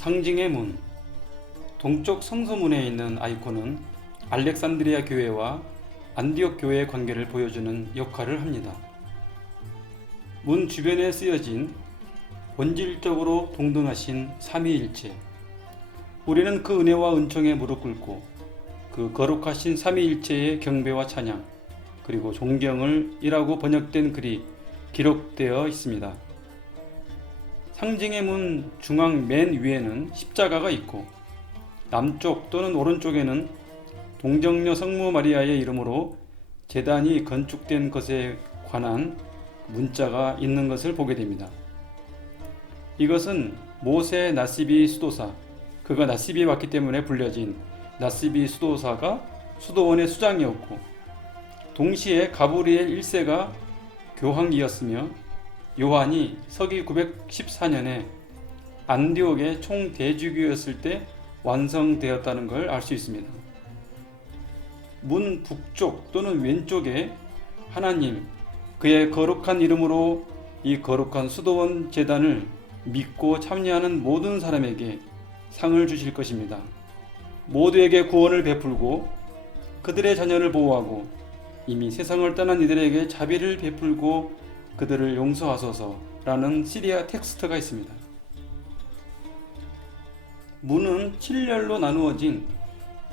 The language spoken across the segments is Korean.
상징의 문 동쪽 성소문에 있는 아이콘은 알렉산드리아 교회와 안디옥 교회의 관계를 보여주는 역할을 합니다. 문 주변에 쓰여진 본질적으로 동등하신 삼위일체. 우리는 그 은혜와 은총에 무릎 꿇고 그 거룩하신 삼위일체의 경배와 찬양 그리고 존경을 이라고 번역된 글이 기록되어 있습니다. 상징의 문 중앙 맨 위에는 십자가가 있고 남쪽 또는 오른쪽에는 동정녀 성모 마리아의 이름으로 재단이 건축된 것에 관한 문자가 있는 것을 보게 됩니다. 이것은 모세 나시비 수도사, 그가 나시비에 왔기 때문에 불려진 나시비 수도사가 수도원의 수장이었고 동시에 가브리엘 1세가 교황이었으며 요한이 서기 914년에 안디옥의 총대주교였을 때 완성되었다는 걸 알 수 있습니다. 문 북쪽 또는 왼쪽에 하나님 그의 거룩한 이름으로 이 거룩한 수도원 재단을 믿고 참여하는 모든 사람에게 상을 주실 것입니다. 모두에게 구원을 베풀고 그들의 자녀를 보호하고 이미 세상을 떠난 이들에게 자비를 베풀고 그들을 용서하소서라는 시리아 텍스트가 있습니다. 문은 7열로 나누어진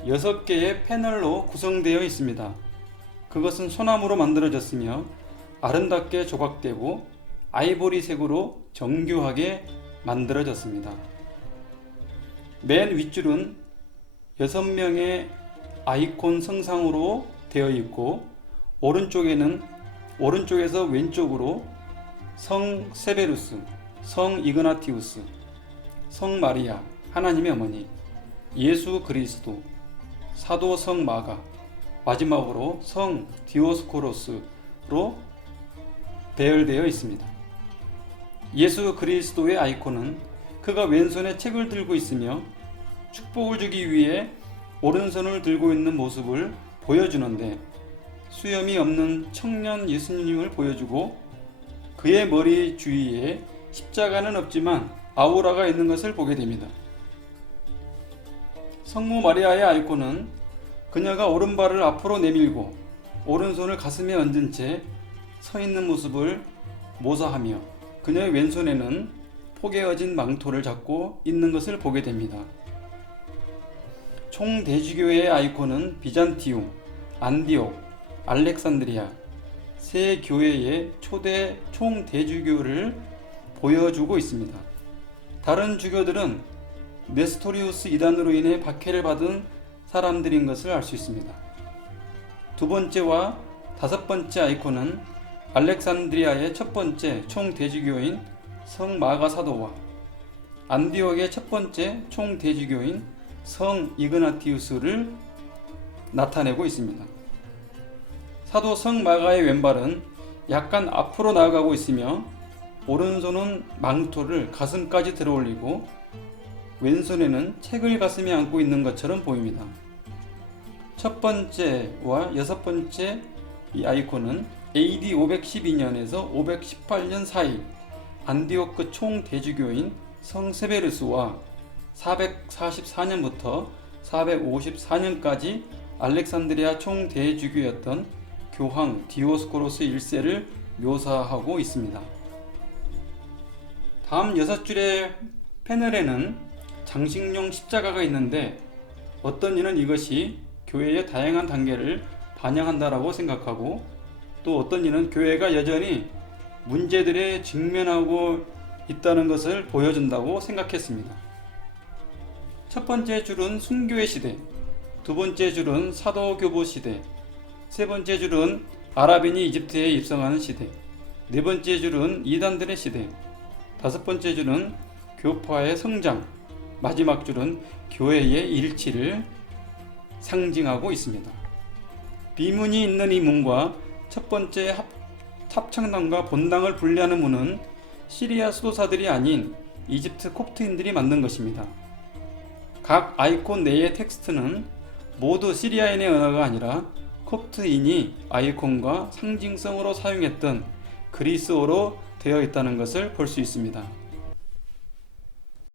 6개의 패널로 구성되어 있습니다. 그것은 소나무로 만들어졌으며 아름답게 조각되고 아이보리색으로 정교하게 만들어졌습니다. 맨 윗줄은 6명의 아이콘 성상으로 되어 있고 오른쪽에는 오른쪽에서 왼쪽으로 성 세베루스, 성 이그나티우스, 성 마리아, 하나님의 어머니, 예수 그리스도, 사도 성 마가, 마지막으로 성 디오스코로스로 배열되어 있습니다. 예수 그리스도의 아이콘은 그가 왼손에 책을 들고 있으며 축복을 주기 위해 오른손을 들고 있는 모습을 보여주는데 수염이 없는 청년 예수님을 보여주고 그의 머리 주위에 십자가는 없지만 아우라가 있는 것을 보게 됩니다. 성모 마리아의 아이콘은 그녀가 오른발을 앞으로 내밀고 오른손을 가슴에 얹은 채 서 있는 모습을 모사하며 그녀의 왼손에는 포개어진 망토를 잡고 있는 것을 보게 됩니다. 총대주교의 아이콘은 비잔티움, 안디옥, 알렉산드리아 세 교회의 초대 총대주교를 보여주고 있습니다. 다른 주교들은 네스토리우스 이단으로 인해 박해를 받은 사람들인 것을 알 수 있습니다. 두 번째와 다섯 번째 아이콘은 알렉산드리아의 첫 번째 총대주교인 성 마가 사도와 안디옥의 첫 번째 총대주교인 성 이그나티우스를 나타내고 있습니다. 사도 성 마가의 왼발은 약간 앞으로 나아가고 있으며 오른손은 망토를 가슴까지 들어올리고 왼손에는 책을 가슴에 안고 있는 것처럼 보입니다. 첫 번째와 여섯 번째 이 아이콘은 AD 512년에서 518년 사이 안디오크 총 대주교인 성 세베르스와 444년부터 454년까지 알렉산드리아 총 대주교였던 교황 디오스코로스 1세를 묘사하고 있습니다. 다음 여섯 줄의 패널에는 장식용 십자가가 있는데 어떤 이는 이것이 교회의 다양한 단계를 반영한다라고 생각하고 또 어떤 이는 교회가 여전히 문제들에 직면하고 있다는 것을 보여준다고 생각했습니다. 첫 번째 줄은 순교의 시대, 두 번째 줄은 사도교보 시대, 세 번째 줄은 아랍인이 이집트에 입성하는 시대, 네 번째 줄은 이단들의 시대, 다섯 번째 줄은 교파의 성장, 마지막 줄은 교회의 일치를 상징하고 있습니다. 비문이 있는 이 문과 첫 번째 합, 합창단과 본당을 분리하는 문은 시리아 수도사들이 아닌 이집트 콥트인들이 만든 것입니다. 각 아이콘 내의 텍스트는 모두 시리아인의 언어가 아니라 콥트인이 아이콘과 상징성으로 사용했던 그리스어로 되어 있다는 것을 볼 수 있습니다.